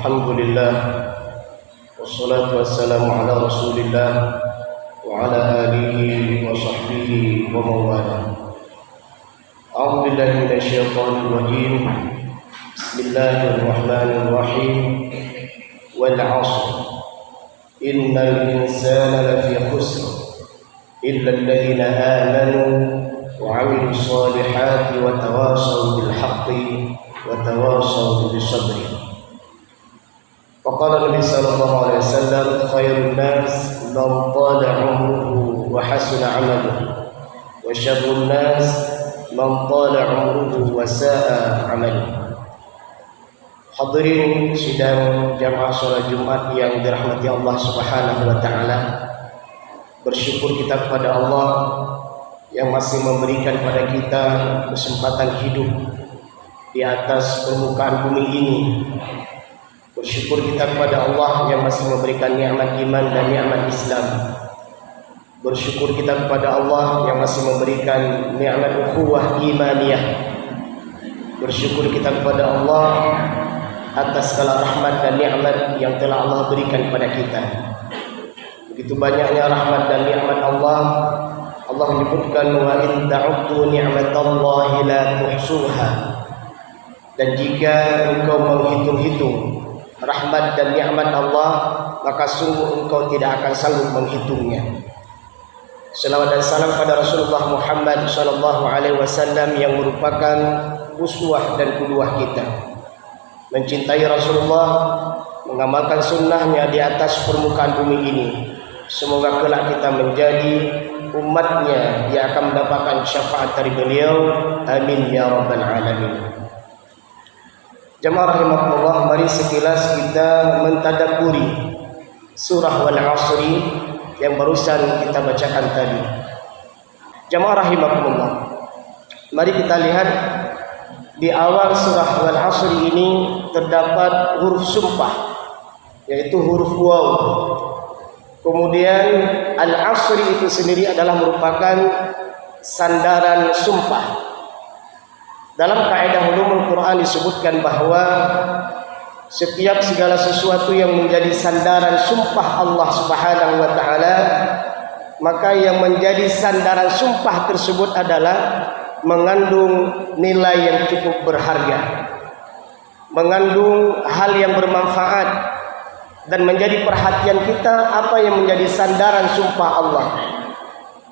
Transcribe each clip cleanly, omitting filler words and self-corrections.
Alhamdulillah, wassalatu wassalamu ala rasulillah wa ala alihi wa sahbihi wa mawala. A'udzu billahi minasyaitonir rajim. Bismillahirrahmanirrahim. Wal 'ashr. Innal insana lafi khusr illa alladhina amanu wa 'amilus solihati wa tawassaw bil haqqi wa tawassaw bis sabri. Faqala Nabi sallallahu alaihi wasallam, khairun nas man tala 'umruhu wa hasuna 'amaluhu wa syarrun nas man tala 'umruhu wa sa'a 'amaluhu. Hadirin sidang jamaah salat Jumat yang dirahmati Allah Subhanahu wa taala. Bersyukur kita kepada Allah yang masih memberikan pada kita kesempatan hidup di atas permukaan bumi ini. Bersyukur kita kepada Allah yang masih memberikan nikmat iman dan nikmat Islam. Bersyukur kita kepada Allah yang masih memberikan nikmat ukhuwah imaniyah. Bersyukur kita kepada Allah atas segala rahmat dan nikmat yang telah Allah berikan kepada kita. Begitu banyaknya rahmat dan nikmat Allah. Allah menyebutkan wa in ta'uddu ni'matallahi la tuhsuha. Dan jika engkau menghitung-hitung rahmat dan nikmat Allah, maka sungguh engkau tidak akan sanggup menghitungnya. Selawat dan salam pada Rasulullah Muhammad sallallahu alaihi wasallam yang merupakan uswah dan qudwah kita. Mencintai Rasulullah, mengamalkan sunnahnya di atas permukaan bumi ini. Semoga kelak kita menjadi umatnya yang akan mendapatkan syafaat dari beliau. Amin ya rabbal alamin. Jamaah rahimakumullah, mari sekilas kita mentadabburi surah Wal 'Asri yang barusan kita bacakan tadi. Jamaah rahimakumullah, mari kita lihat di awal surah Wal 'Asri ini terdapat huruf sumpah, yaitu huruf waw. Kemudian Al-'Asri itu sendiri adalah merupakan sandaran sumpah. Dalam kaidah ulumul Quran disebutkan bahwa setiap segala sesuatu yang menjadi sandaran sumpah Allah Subhanahu wa taala, maka yang menjadi sandaran sumpah tersebut adalah mengandung nilai yang cukup berharga, mengandung hal yang bermanfaat, dan menjadi perhatian kita apa yang menjadi sandaran sumpah Allah.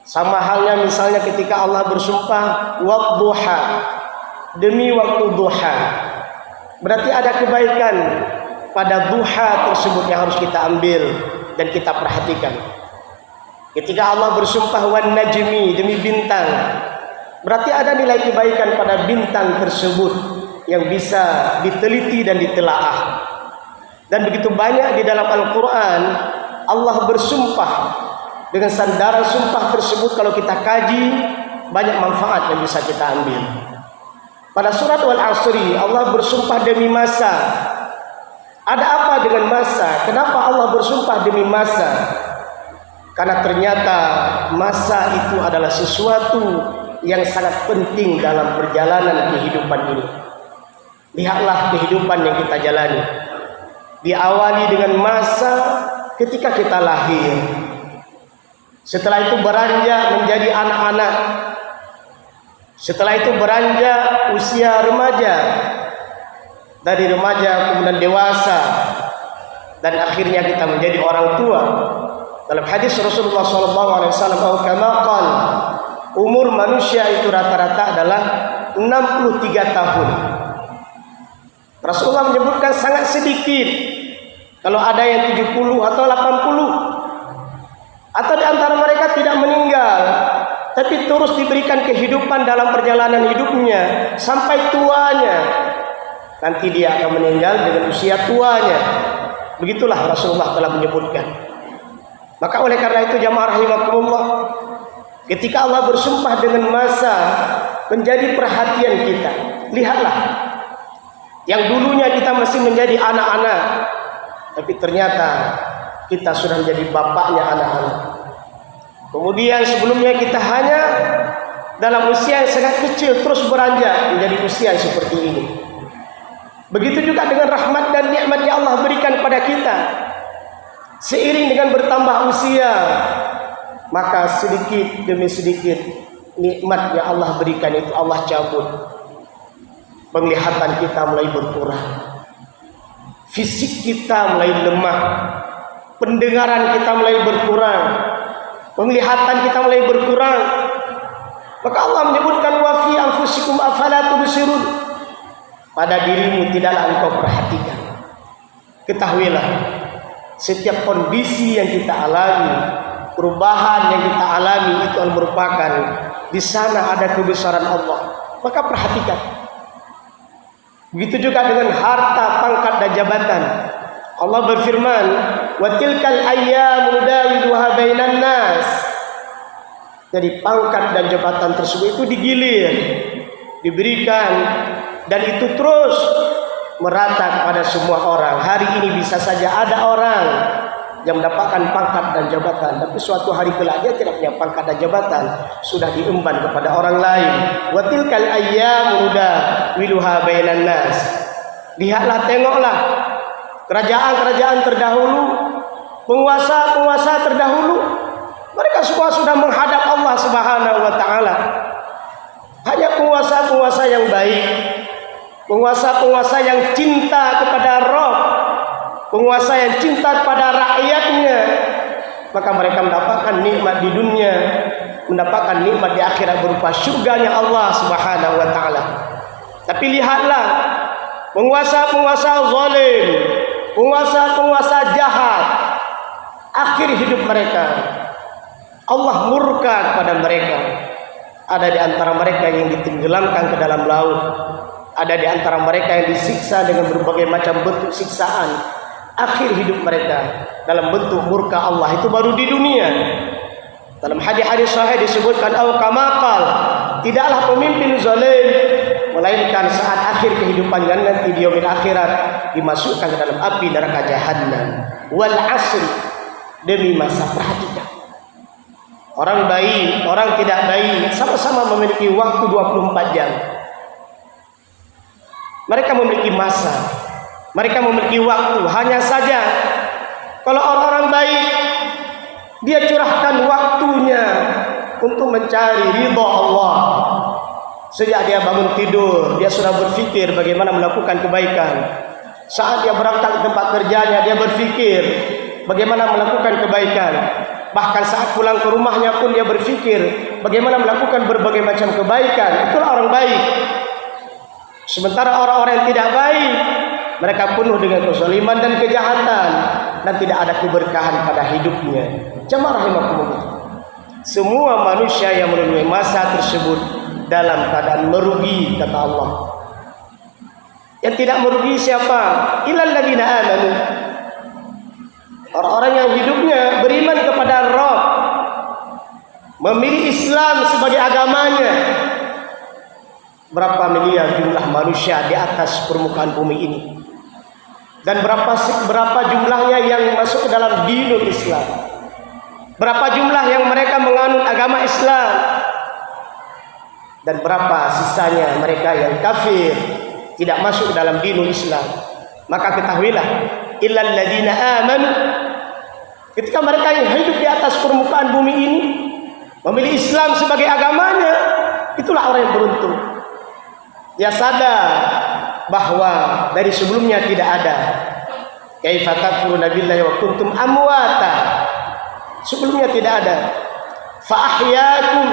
Sama halnya misalnya ketika Allah bersumpah wadduha, demi waktu duha, berarti ada kebaikan pada duha tersebut yang harus kita ambil dan kita perhatikan. Ketika Allah bersumpah wan najmi, demi bintang, berarti ada nilai kebaikan pada bintang tersebut yang bisa diteliti dan ditelaah. Dan begitu banyak di dalam Al-Quran Allah bersumpah dengan sandaran sumpah tersebut. Kalau kita kaji, banyak manfaat yang bisa kita ambil. Pada surat Wal 'Asri Allah bersumpah demi masa. Ada apa dengan masa? Kenapa Allah bersumpah demi masa? Karena ternyata masa itu adalah sesuatu yang sangat penting dalam perjalanan kehidupan ini. Lihatlah kehidupan yang kita jalani. Diawali dengan masa ketika kita lahir. Setelah itu beranjak menjadi anak-anak. Setelah itu beranjak usia remaja. Dari remaja kemudian dewasa. Dan akhirnya kita menjadi orang tua. Dalam hadis Rasulullah SAW, umur manusia itu rata-rata adalah 63 tahun. Rasulullah menyebutkan sangat sedikit kalau ada yang 70 atau 80. Atau di antara mereka tidak meninggal, tapi terus diberikan kehidupan dalam perjalanan hidupnya sampai tuanya. Nanti dia akan meninggal dengan usia tuanya. Begitulah Rasulullah telah menyebutkan. Maka oleh karena itu jamaah rahimakumullah, ketika Allah bersumpah dengan masa menjadi perhatian kita. Lihatlah, yang dulunya kita masih menjadi anak-anak, tapi ternyata kita sudah menjadi bapaknya anak-anak. Kemudian sebelumnya kita hanya dalam usia yang sangat kecil, terus beranjak menjadi usia seperti ini. Begitu juga dengan rahmat dan nikmat yang Allah kepada kita. Seiring dengan bertambah usia, maka sedikit demi sedikit nikmat yang Allah berikan itu Allah cabut. Penglihatan kita mulai berkurang, fisik kita mulai lemah, pendengaran kita mulai berkurang, penglihatan kita mulai berkurang. Maka Allah menyebutkan wa fi anfusikum afala tubsirun. Pada dirimu tidaklah engkau perhatikan. Ketahuilah, setiap kondisi yang kita alami, perubahan yang kita alami itu merupakan di sana ada kebesaran Allah. Maka perhatikan. Begitu juga dengan harta, pangkat dan jabatan. Allah berfirman, "Wa tilkal ayyamu nudawiluha bainan nas." Jadi pangkat dan jabatan tersebut itu digilir, diberikan, dan itu terus merata kepada semua orang. Hari ini bisa saja ada orang yang mendapatkan pangkat dan jabatan, tapi suatu hari kelak dia tidak punya pangkat dan jabatan, sudah diemban kepada orang lain. Wa tilkal ayyamu nudawiluha bainan nas. Lihatlah, tengoklah kerajaan-kerajaan terdahulu, penguasa-penguasa terdahulu, mereka semua sudah menghadap Allah Subhanahu wa taala. Hanya penguasa-penguasa yang baik, penguasa-penguasa yang cinta kepada Rabb, penguasa yang cinta kepada rakyatnya, maka mereka mendapatkan nikmat di dunia, mendapatkan nikmat di akhirat berupa syurganya Allah Subhanahu wa taala. Tapi lihatlah penguasa-penguasa zalim, penguasa-penguasa jahat, akhir hidup mereka Allah murka kepada mereka. Ada di antara mereka yang ditenggelamkan ke dalam laut, ada di antara mereka yang disiksa dengan berbagai macam bentuk siksaan. Akhir hidup mereka dalam bentuk murka Allah itu baru di dunia. Dalam hadis-hadis sahih disebutkan au kamaqal, tidaklah pemimpin zalim melainkan saat akhir kehidupannya nanti di yaumil akhirat dimasukkan ke dalam api neraka jahanam. Wal asr, demi masa. Perhatikan, orang baik, orang tidak baik sama-sama memiliki waktu 24 jam. Mereka memiliki masa, mereka memiliki waktu. Hanya saja kalau orang-orang baik, dia curahkan waktunya untuk mencari ridha Allah. Sejak dia bangun tidur, dia sudah berfikir bagaimana melakukan kebaikan. Saat dia berangkat ke tempat kerjanya, dia berfikir bagaimana melakukan kebaikan. Bahkan saat pulang ke rumahnya pun dia berfikir bagaimana melakukan berbagai macam kebaikan. Itulah orang baik. Sementara orang-orang yang tidak baik, mereka penuh dengan kezaliman dan kejahatan, dan tidak ada keberkahan pada hidupnya. Jamaah rahimakumullah, semua manusia yang melalui masa tersebut dalam keadaan merugi, kata Allah. Yang tidak merugi siapa? Illal ladzina amanu. Orang-orang yang hidupnya beriman kepada Rabb, memilih Islam sebagai agamanya. Berapa miliar jumlah manusia di atas permukaan bumi ini, dan berapa jumlahnya yang masuk ke dalam dinul Islam, berapa jumlah yang mereka menganut agama Islam, dan berapa sisanya mereka yang kafir, tidak masuk ke dalam dinul Islam. Maka ketahuilah, illal ladzina amanu, ketika mereka yang hidup di atas permukaan bumi ini memilih Islam sebagai agamanya, itulah orang yang beruntung. Dia sadar bahwa dari sebelumnya tidak ada. Kaifa takfuruna billahi wa kuntum amwata. Sebelumnya tidak ada. Fa ahyaakum.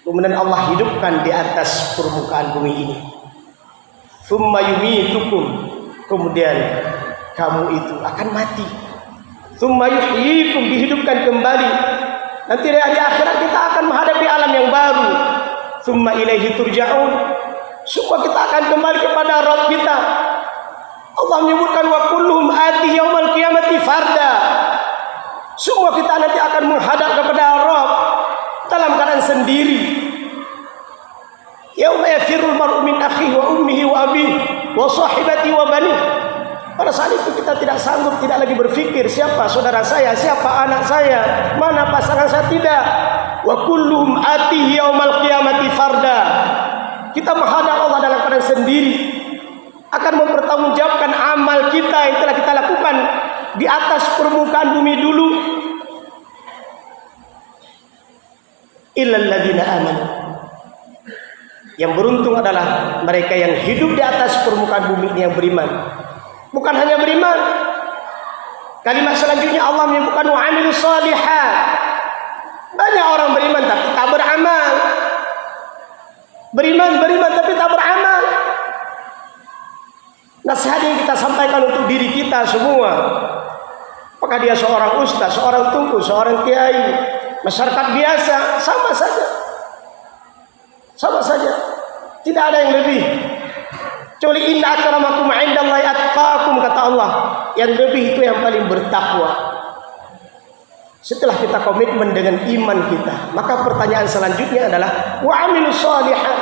Kemudian Allah hidupkan di atas permukaan bumi ini. Tsumma yumitukum. Kemudian kamu itu akan mati. Tsumma yuhyikum, dihidupkan kembali. Nanti di hari akhirat kita akan menghadapi alam yang baru. Tsumma ilaihi turja'un. Semua kita akan kembali kepada Rabb kita. Allah menyebutkan wa kulluhum ati yaumal qiyamati farda. Semua kita nanti akan menghadap kepada Rabb dalam keadaan sendiri. Yauma yafirrul mar'u min akhihi wa ummihi wa abihi wa sahibatihi wa banihi. Pada saat itu kita tidak sanggup, tidak lagi berfikir siapa saudara saya, siapa anak saya, mana pasangan saya, tidak. Wa kulluhum atihi yaumal qiyamati farda. Kita menghadap Allah dalam keadaan sendiri, akan mempertanggungjawabkan amal kita yang telah kita di atas permukaan bumi dulu. Illal ladzina amanu. Yang beruntung adalah mereka yang hidup di atas permukaan bumi ini yang beriman. Bukan hanya beriman. Kalimat selanjutnya Allah menyebutkan wa amilus shalihat. Banyak orang beriman tapi tak beramal. Beriman tapi tak beramal. Nasihat yang kita sampaikan untuk diri kita semua. Apakah dia seorang ustaz, seorang tungku, seorang kiai, masyarakat biasa, sama saja. Sama saja. Tidak ada yang lebih. Kecuali inna akramakum 'indallahi atqakum, kata Allah. Yang lebih itu yang paling bertakwa. Setelah kita komitmen dengan iman kita, maka pertanyaan selanjutnya adalah wa 'amilus shalihat.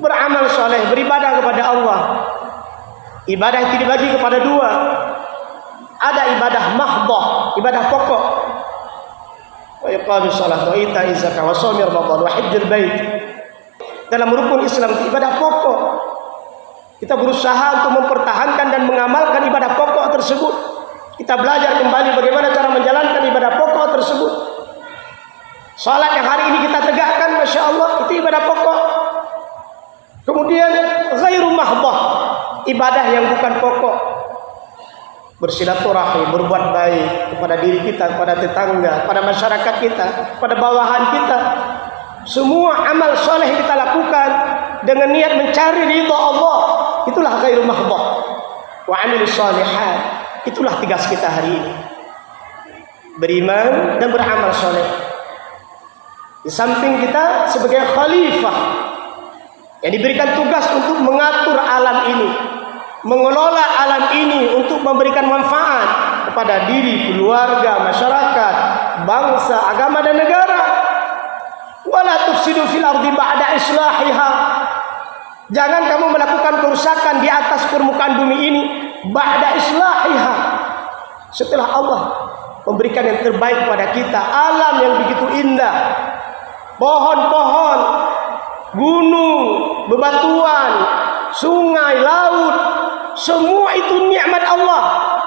Beramal soleh, beribadah kepada Allah. Ibadah itu dibagi kepada dua. Ada ibadah mahdhah, ibadah pokok. Wa iqamis shalah wa ita'iz zakah wa shaum ramadan wa hajjul bait. Dalam rukun Islam ibadah pokok. Kita berusaha untuk mempertahankan dan mengamalkan ibadah pokok tersebut. Kita belajar kembali bagaimana cara menjalankan ibadah pokok tersebut. Salat yang hari ini kita tegakkan, Masya Allah, itu ibadah pokok. Kemudian ghairu mahdhah, ibadah yang bukan pokok. Bersilaturahmi, berbuat baik kepada diri kita, kepada tetangga, kepada masyarakat kita, kepada bawahan kita. Semua amal soleh kita lakukan dengan niat mencari ridha Allah. Itulah ghairu mahdhah. Wa 'amilus shalihat. Itulah tugas kita hari ini. Beriman dan beramal soleh. Di samping kita sebagai khalifah yang diberikan tugas untuk mengatur alam ini, mengelola alam ini untuk memberikan manfaat kepada diri, keluarga, masyarakat, bangsa, agama dan negara. Wala tufsidu fil ardi ba'da islahiha. Jangan kamu melakukan kerusakan di atas permukaan bumi ini ba'da islahiha. Setelah Allah memberikan yang terbaik kepada kita, alam yang begitu indah, pohon-pohon, gunung, bebatuan, sungai, laut, semua itu nikmat Allah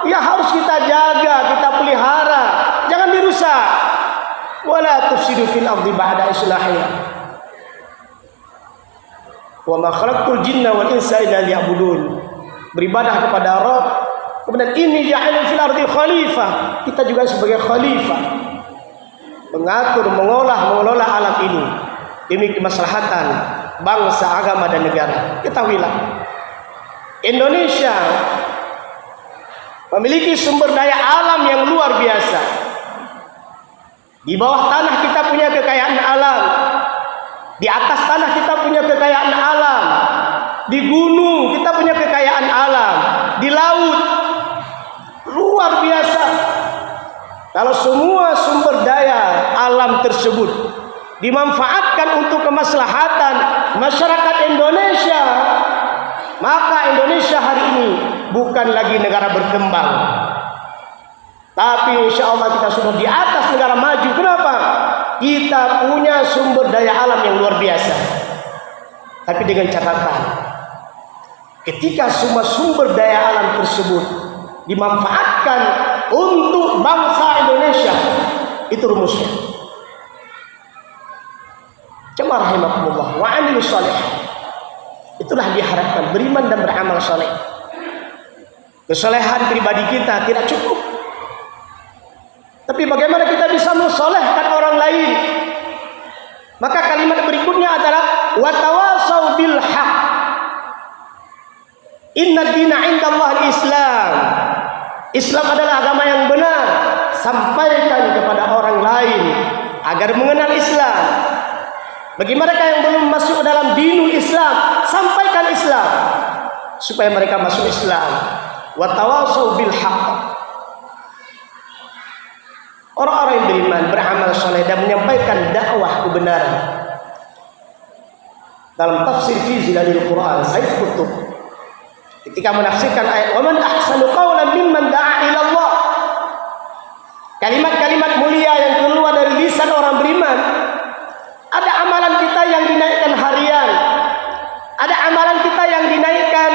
yang harus kita jaga, kita pelihara, jangan dirusak. Wala tufsidu fil ardi ba'da islahiha. Wa ma khalaqtul jinna wal insa illa liya'budun. Beribadah kepada Rabb. Kemudian ini ja'alun fil ardi khalifah. Kita juga sebagai khalifah mengatur, mengelola alam ini demi kemaslahatan bangsa, agama dan negara. Ketahuilah, Indonesia memiliki sumber daya alam yang luar biasa. Di bawah tanah kita punya kekayaan alam. Di atas tanah kita punya kekayaan alam. Di gunung kita punya kekayaan alam. Di laut luar biasa. Kalau semua sumber daya alam tersebut dimanfaatkan untuk kemaslahatan masyarakat Indonesia, maka Indonesia hari ini bukan lagi negara berkembang, tapi insya Allah kita sudah di atas negara maju. Kenapa? Kita punya sumber daya alam yang luar biasa. Tapi dengan catatan, ketika semua sumber daya alam tersebut dimanfaatkan untuk bangsa Indonesia, itu rumusnya. Jemaah rahimakumullah, wa 'amilus shalihat. Itulah diharapkan, beriman dan beramal saleh. Kesalehan pribadi kita tidak cukup, tapi bagaimana kita bisa mensolehkan orang lain? Maka kalimat berikutnya adalah wa tawasau bil haq. Inna dina 'indallahi Islam. Islam adalah agama yang benar. Sampaikan kepada orang lain agar mengenal Islam. Bagi mereka yang belum masuk dalam dinul Islam, sampaikan Islam supaya mereka masuk Islam. Wa tawasau bil haq. Orang-orang yang beriman, beramal saleh dan menyampaikan dakwah kebenaran. Dalam tafsir fi zilalil Quran, Said Qutb ketika menafsirkan ayat wa man ahsanu qawlan mimman da'a ila Allah. Kalimat-kalimat mulia yang keluar dari lisan orang beriman. Ada amalan kita yang dinaikkan harian, ada amalan kita yang dinaikkan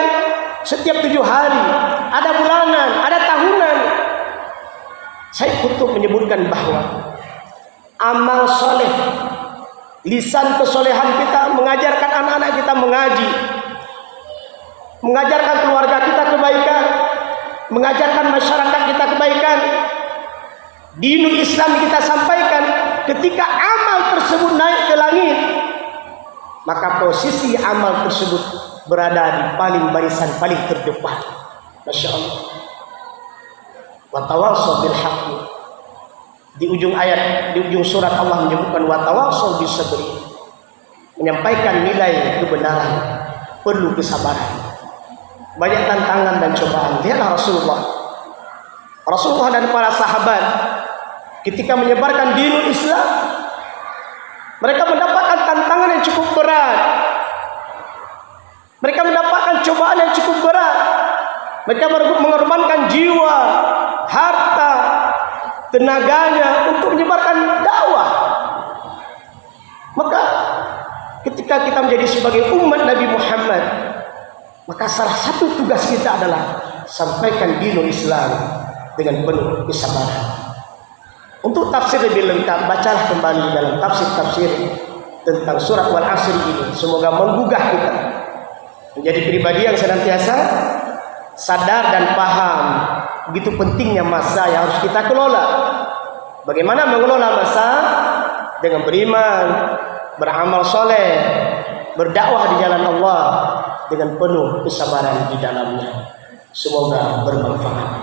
setiap 7 hari, ada bulanan, ada tahunan. Saya untuk menyebutkan bahwa amal soleh, lisan kesolehan kita, mengajarkan anak-anak kita mengaji, mengajarkan keluarga kita kebaikan, mengajarkan masyarakat kita kebaikan, dinul Islam kita sampaikan. Ketika amal tersebut naik ke langit, maka posisi amal tersebut berada di paling barisan paling terdepan. Masya Allah. Watawassaw bil haqqi. Di ujung ayat, di ujung surat Allah menyebutkan watawassaw bis sabri, menyampaikan nilai kebenaran perlu kesabaran. Banyak tantangan dan cobaan. Lihatlah Rasulullah dan para sahabat ketika menyebarkan dinul Islam, mereka mendapatkan tantangan yang cukup berat. Mereka mendapatkan cobaan yang cukup berat. Mereka mengorbankan jiwa, harta, tenaganya untuk menyebarkan dakwah. Maka ketika kita menjadi sebagai umat Nabi Muhammad, maka salah satu tugas kita adalah sampaikan dinul Islam dengan penuh kesabaran. Untuk tafsir lebih lengkap, bacalah kembali dalam tafsir-tafsir tentang surat Wal Asr ini. Semoga menggugah kita menjadi pribadi yang senantiasa sadar dan paham begitu pentingnya masa yang harus kita kelola. Bagaimana mengelola masa? Dengan beriman, beramal soleh, berdakwah di jalan Allah dengan penuh kesabaran di dalamnya. Semoga bermanfaat.